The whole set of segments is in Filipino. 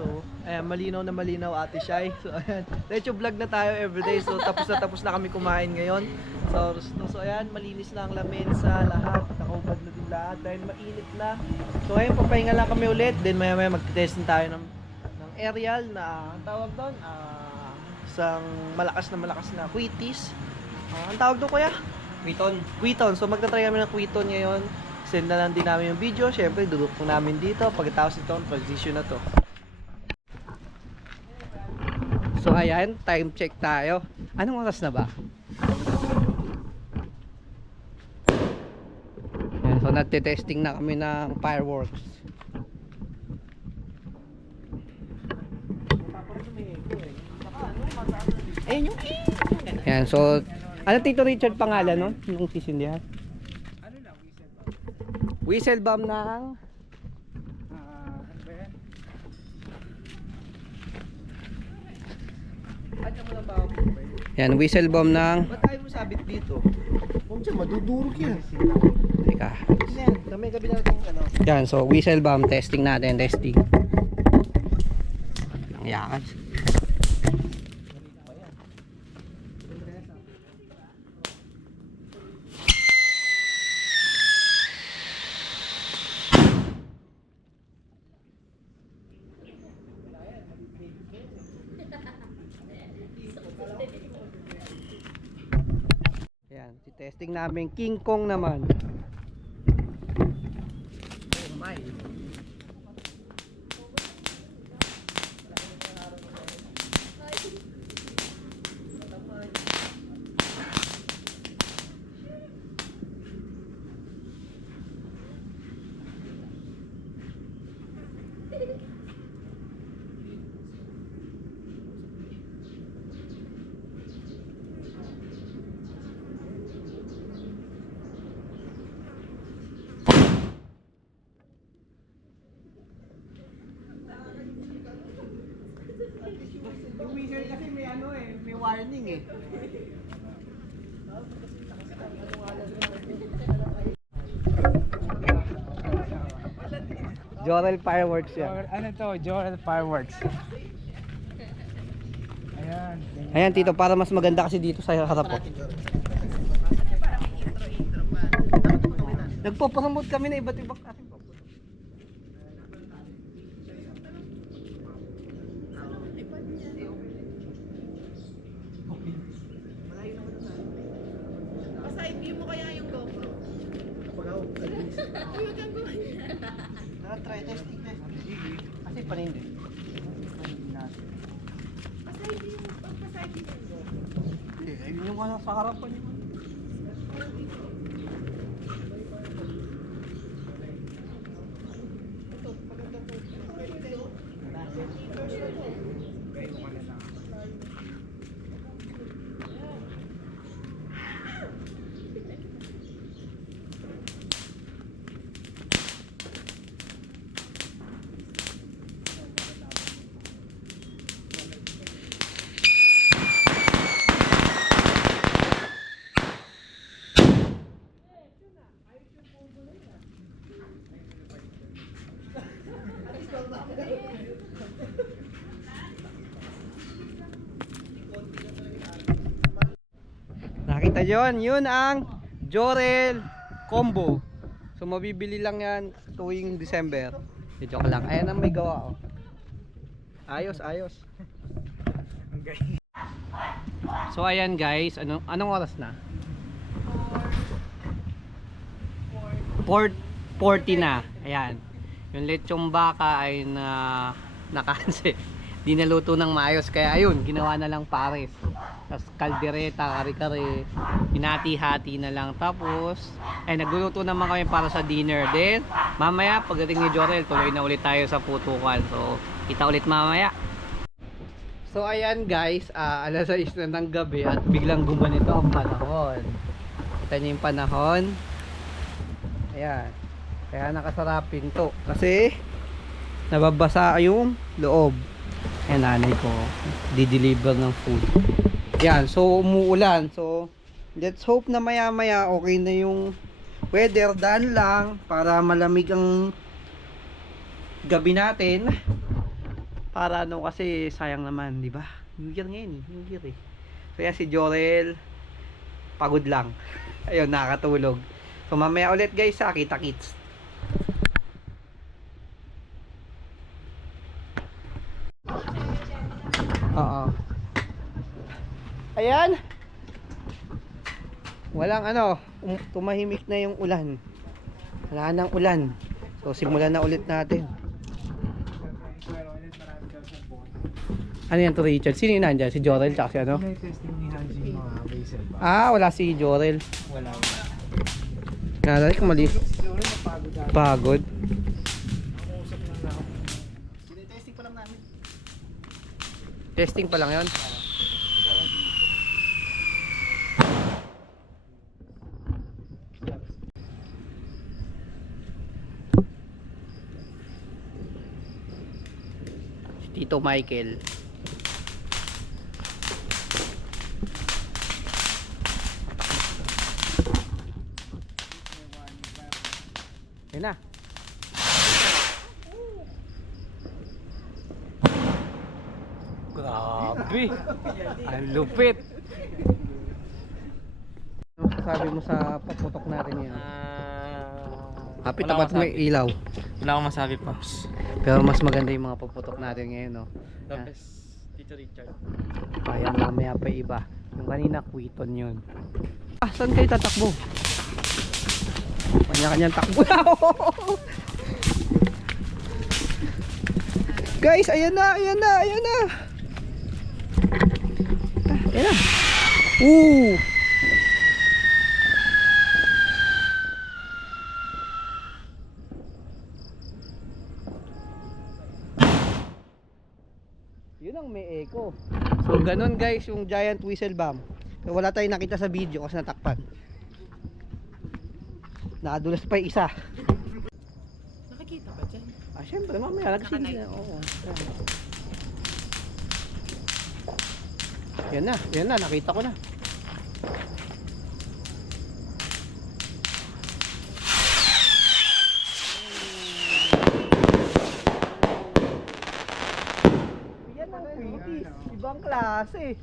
So, ayan, malinaw na malinaw Ate Shai. So, ayan, diretso vlog na tayo everyday. So, tapos na kami kumain ngayon. So ayan, malinis na ang lamin sa lahat. Nakaubad na din lahat dahil mainit na. So, ayun, papahinga lang kami ulit. Then, maya-maya magte-testing tayo ng aerial na, ang tawag doon, isang malakas na quitis. Ang tawag doon, kuya? Quiton. So, magta-try kami ng quiton ngayon. Send na lang din namin yung video. Siyempre, dudukong namin dito. Pagkatapos ito, transition na to. So, ayan. Time check tayo. Anong oras na ba? Ayan, so, nagte-testing na kami ng fireworks. Ayan, so, ano Tito Richard pangalan nun? Nung sisindihan? Whistle bomb ng ano ba yan? Yan, whistle bomb ng... Ba't tayo mo sabit dito? Huwag dyan, madudurog yan. Teka. Kami gabi na natin ano. Yan, so whistle bomb, testing natin, testing. Ang yakas. Ayan, testing namin King Kong naman. Oh my. Yung whistle kasi may ano eh, may warning eh. Jorel Fireworks yan. Ano to? Jorel Fireworks. Ayan. Ayan Tito, para mas maganda kasi dito sa harap ko. Nagpo-promote kami na iba't ibang klase. Pa-side view mo kaya yung GoPro? Huwag kang gumanyan. Try testing. Kasi panindi. Pa-side view yung GoPro. Ayun yung ano sa harapan niyo. Nakita yun ang Jorel Combo. So mabibili lang yan tuwing December. Joke lang. Ayan ang may gawa oh. Ayos. So ayan guys, anong oras na? 4:40 na. Ayan. Yung lechong baka ay na-cancel. Di naluto ng maayos kaya ayun, ginawa na lang pares. Tapos kaldereta, kare-kare, hinati-hati na lang. Tapos ay nagluluto naman kami para sa dinner. Then mamaya pagdating ni Jorel, tuloy na ulit tayo sa putukan. So kita ulit mamaya. So ayan guys, alas 6 na ng gabi at biglang gumanito ang panahon. Kita niyo yung panahon. Ayan. Kaya nakasara pinto kasi nababasa yung loob. Ayan, nanay ko di-deliver ng food. Yan, so umuulan. So let's hope na maya-maya okay na yung weather, daan lang para malamig ang gabi natin. Para ano kasi sayang naman, di ba? New Year ngayon, New Year eh. Kaya si Jorel pagod lang. Ayun, nakakatulog. So mamaya ulit guys, sa kita-kits. Oo. Ayan. Walang ano, tumahimik na yung ulan. Wala nang ulan. So simulan na ulit natin. Ano yan to, Richard? Sino yung nandyan? Si Jorel tsaka si ano? May testing ni Hanji mga basil ba? Ah, wala si Jorel. Wala. Nalala ko mali. Siguro napagod ako. Pagod. Usap lang ako. Testing pa lang namin. Testing pa lang yon. Tito Michael. Yan na. Grabe. Ang lupit. Ano masasabi mo sa paputok natin yan? Kapit wala tapat akong may ilaw. Wala akong masabi, Pops. Pero mas maganda yung mga paputok natin ngayon, no? Lopez, Tito Richard. Kaya mamaya pa iba. Yung kanina, Quiton yun. Ah, saan kayo tatakbo? Kanya-kanyang takbo na. Guys, ayan na, ayan na, ayan na. Ah, ayan na. Ooh. Yun ang may echo. So ganun guys yung giant whistle bomb. So, wala tayong nakita sa video kasi natakpan. Nakadulas pa yung isa. Nakikita ka dyan? Ah, syempre mamaya nagsin na. Oo. Yan na, nakita ko na. Yan ang quitis. Ibang klase.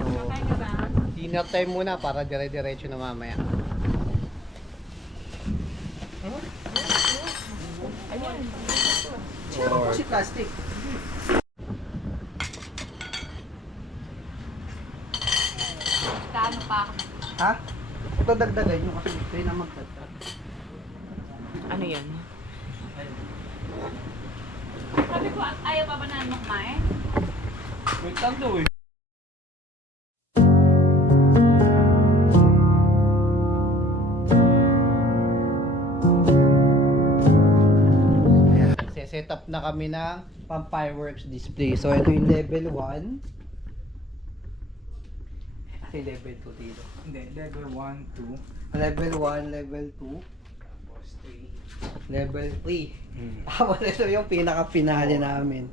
Kakain ka ba? Dinner time muna para dire-diretso na mamaya. Ayan. Si plastic. Kaano pa ako? Ha? Ito dagdagan nyo kasi gusto na magdagdag. Ano yan? Sabi ko, ayaw pa ba na kumain? Wait lang daw eh. Set up na kami ng pang fireworks display. So ito yung level 1. Kasi level 2 dito. Hindi, level 1, 2. Level 1, level 2, Tapos 3. level 3. Tapos ito yung pinaka-finale namin.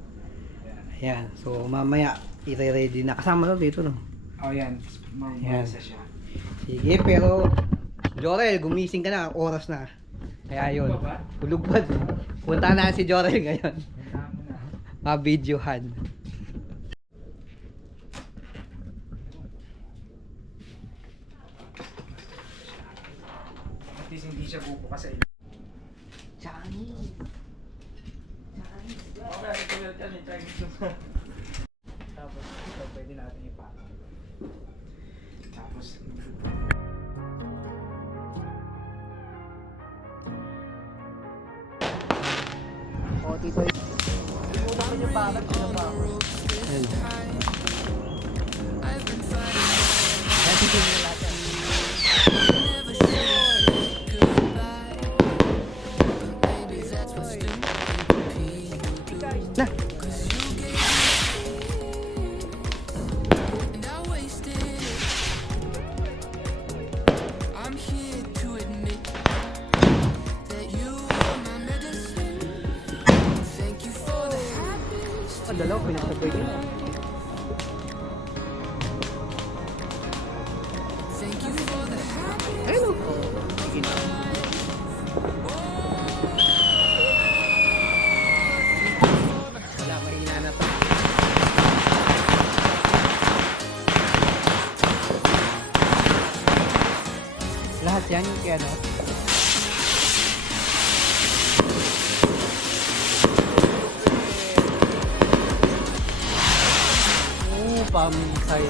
Ayan. So mamaya i-ready na. Kasama na dito no. Oh, yan. Yan. Mamasa siya. Sige, pero Jorel, gumising ka na. Oras na. Kaya yun. Tulog pa ba? Tulog pa. Punta na si Jorel ngayon. Kailangan mo na. Ma-videohan. At least hindi siya bubukas sa ilalim. Chinese. Okay, ito yan yung Chinese naman. Tapos ito pwede natin ipatong. Tapos O, tito. Hindi mo naman yung bakit. Ano ba? Ayan. Kasi din yung lahat yan. Na. Ah, dalawa, pinagsabay din. Ayun o. Sige na. yan, kaya ano. Pamisay.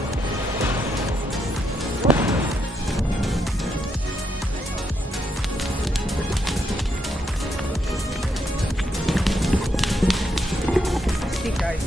Stick guys.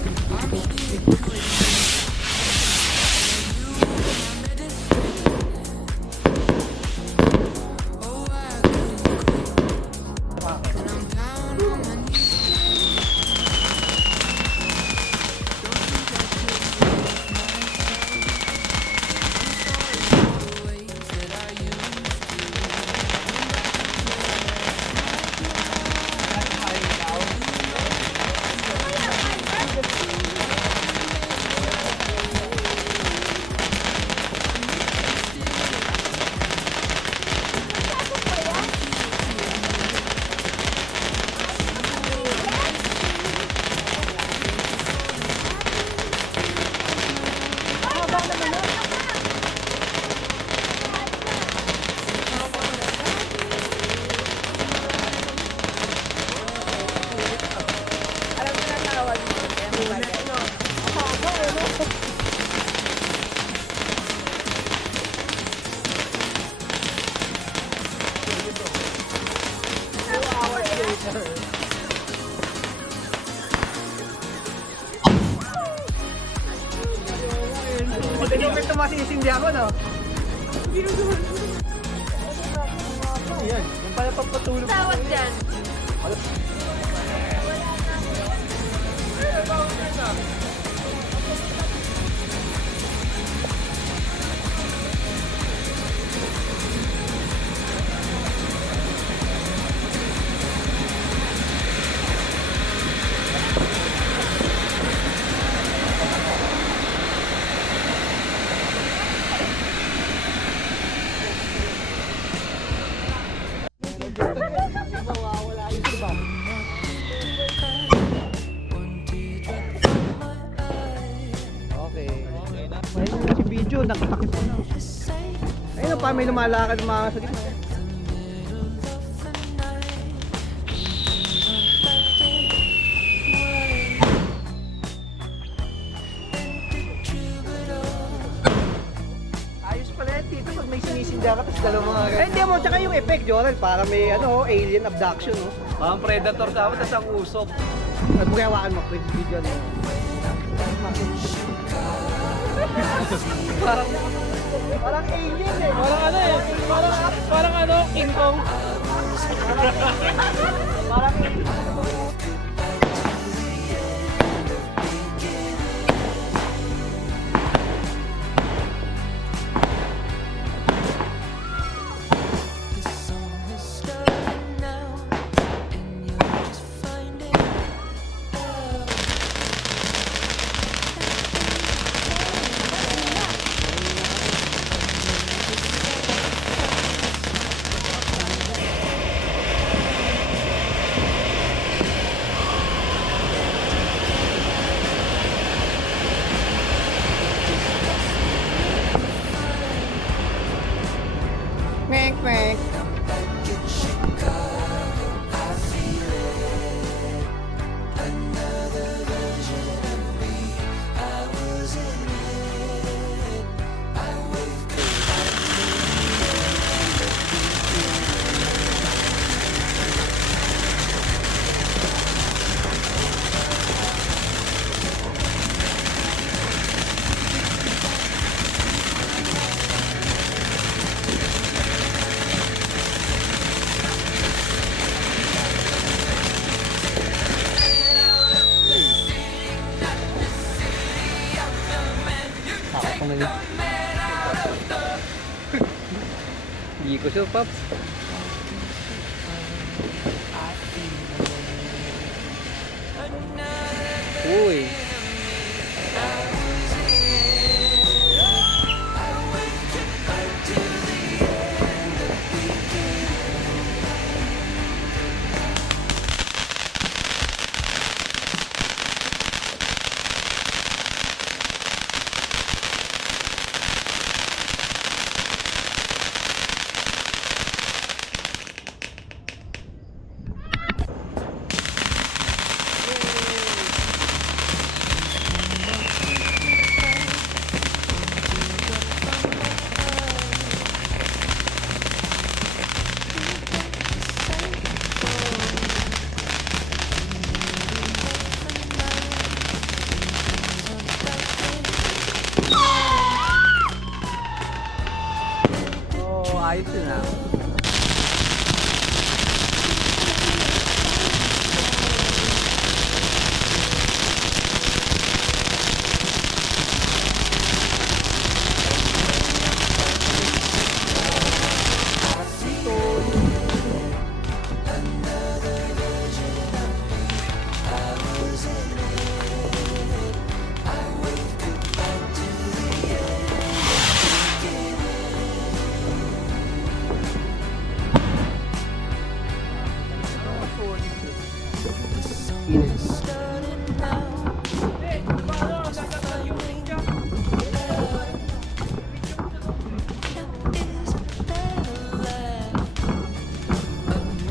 Alam mo na tawag mo. Kaya mabagal. Pag ganyan ito masisindi ako, no? Ayan, yung pala pagpatulog. Tawag dyan. Mawawala yung iba. Okay. Ayun yung si video, nakatakip ko na. Ayun pa, may lumalakad ng mga sa gitna. Ayos pala yan, Tito, pag may sinisindi ka, tapos dalawang mga Eh, hindi mo, tsaka yung effect, Joel, para may ano, alien abduction, no? Parang predator ka ako, tapos ang usok. At magkawaan mo, pwede video na yun. Parang alien eh. Parang ano eh, parang ano, King Kong. Parang alien. Kwek, kwek. Ako na yun. Hindi ko siya, Paps. Uy. lang.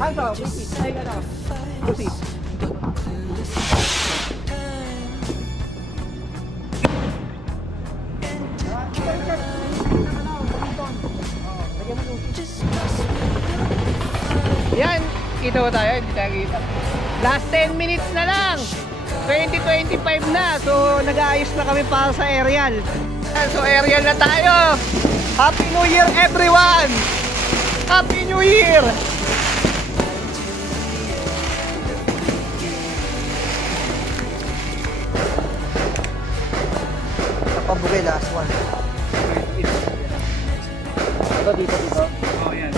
Hands off, take it off. Pussy. Yan, kita ba tayo? Hindi tayo kita. Last 10 minutes na lang. 2025 na. So, nag-aayos na kami para sa aerial. So, aerial na tayo. Happy New Year, everyone! Happy New Year! Pabugay, last one. Ito, dito. Oh, yan.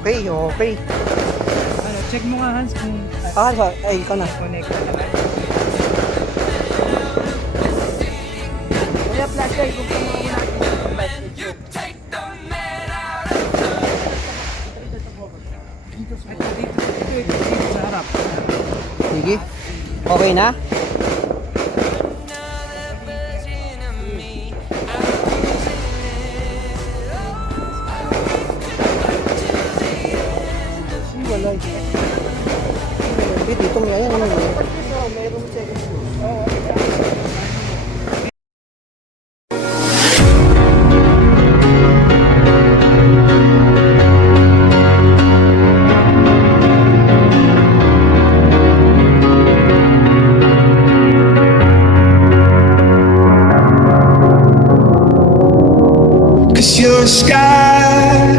Okay, okay. Ano, check mo nga Hans kung Ay, ikaw na. connect na naman. Kaya flashlight, kung pumunta natin. Dito sa harap. Sige. Okay na? Wala. Dito nga yan. Meron second floor.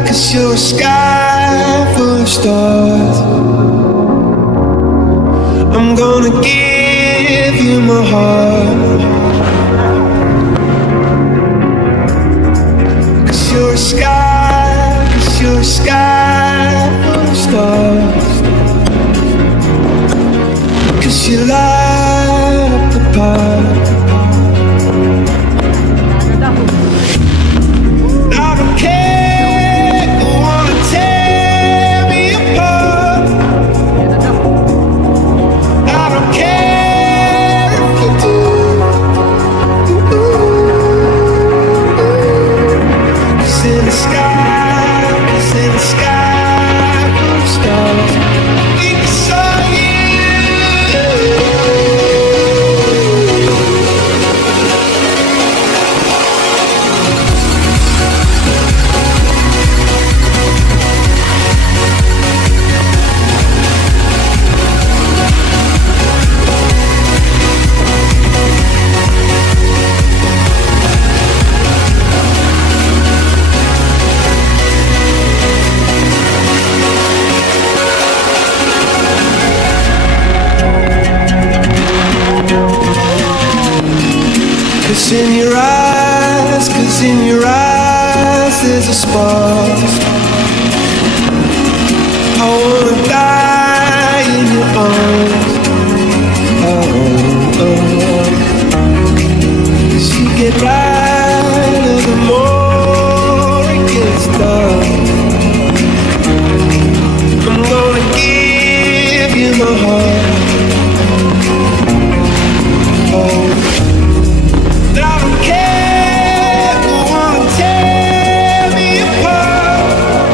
Cause you're a sky full of stars. I'm gonna give you my heart. Cause you're a sky full of stars. Cause you light up the park. I don't care who wanna tear me apart. I don't care if you do. Cause in the sky full of stars, I think I saw you. Cause in your eyes there's a spark. I wanna die in your arms. Cause you get brighter the more it gets dark. I'm gonna give you my heart. I don't care who wanna tear me apart.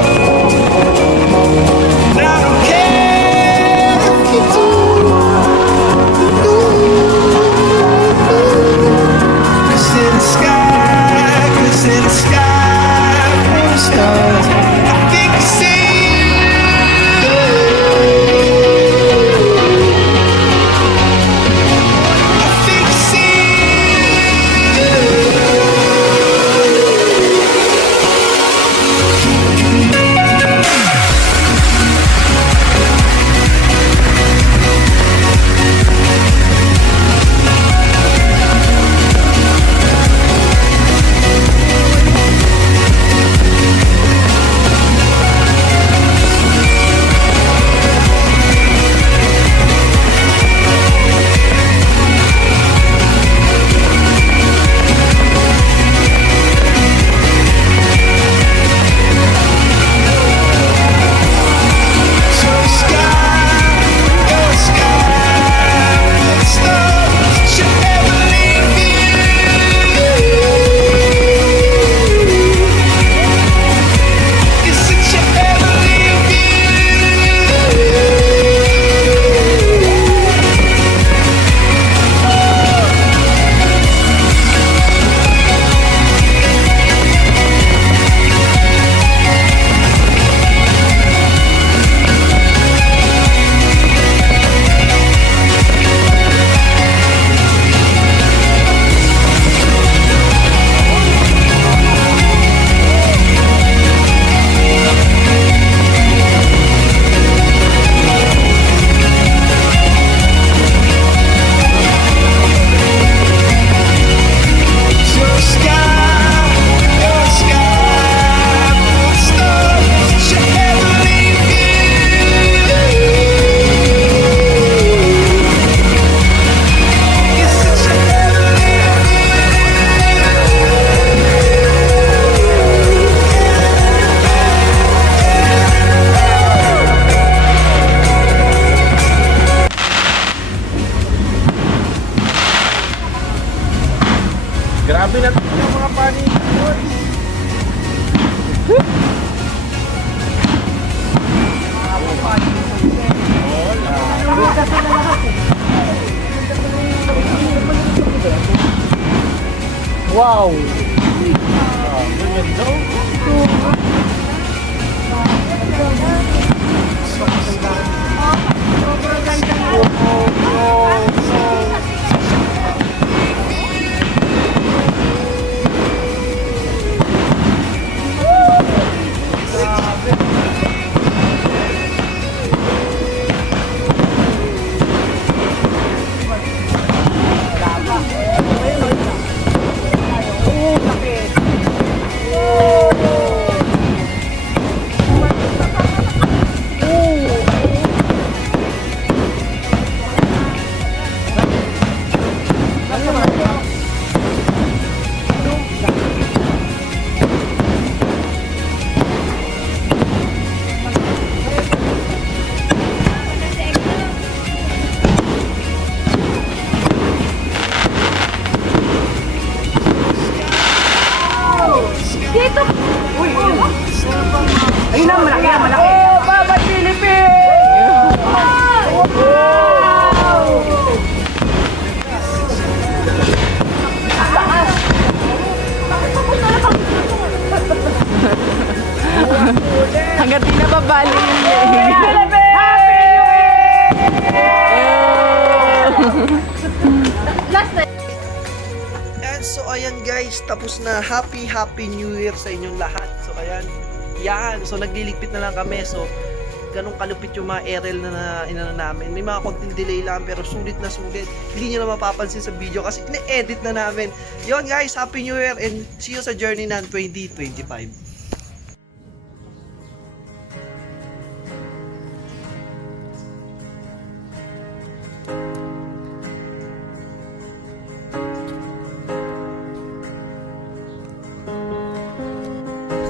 Grabe na yung mga panin. Wow! Ayun na, malaki na, malaki. Oh, Baba Philippines! Hanggat di nababali yung leg. And so ayan guys, tapos na. Happy New Year sa inyong lahat. So ayan, yan. So nagliligpit na lang kami. So ganun kalupit yung mga aerial na inano namin. May mga konting delay lang pero sulit na sulit. Hindi nyo na mapapansin sa video kasi ina-edit na namin. Yon guys, Happy New Year and see you sa journey ng 2025.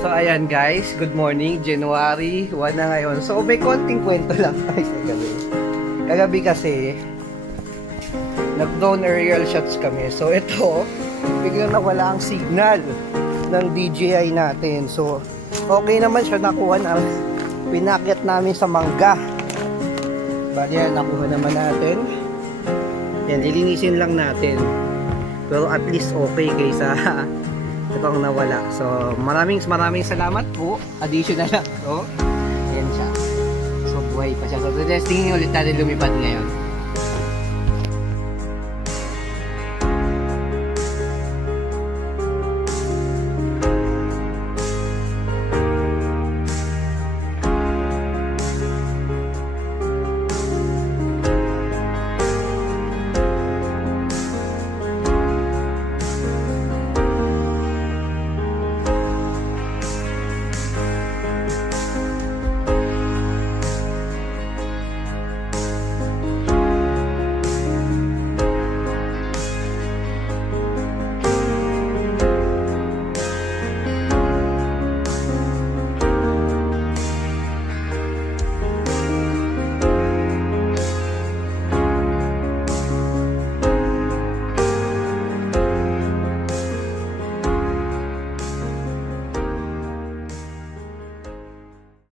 So ayan guys, good morning, January 1 na ngayon. So may konting kwento lang tayo kagabi. Kagabi kasi, nag-drone aerial shots kami. So ito, biglang nawala ang signal ng DJI natin. So okay naman siya, nakuha na. Pinakyat namin sa Mangga. Bali yan, nakuha naman natin. Yan, lilinisin lang natin. Pero at least okay kaysa ito ang nawala. So, maraming salamat po. Additional lang. So, ayan siya. So, buhay pa siya. So, testingin ulit natin lumipad ngayon.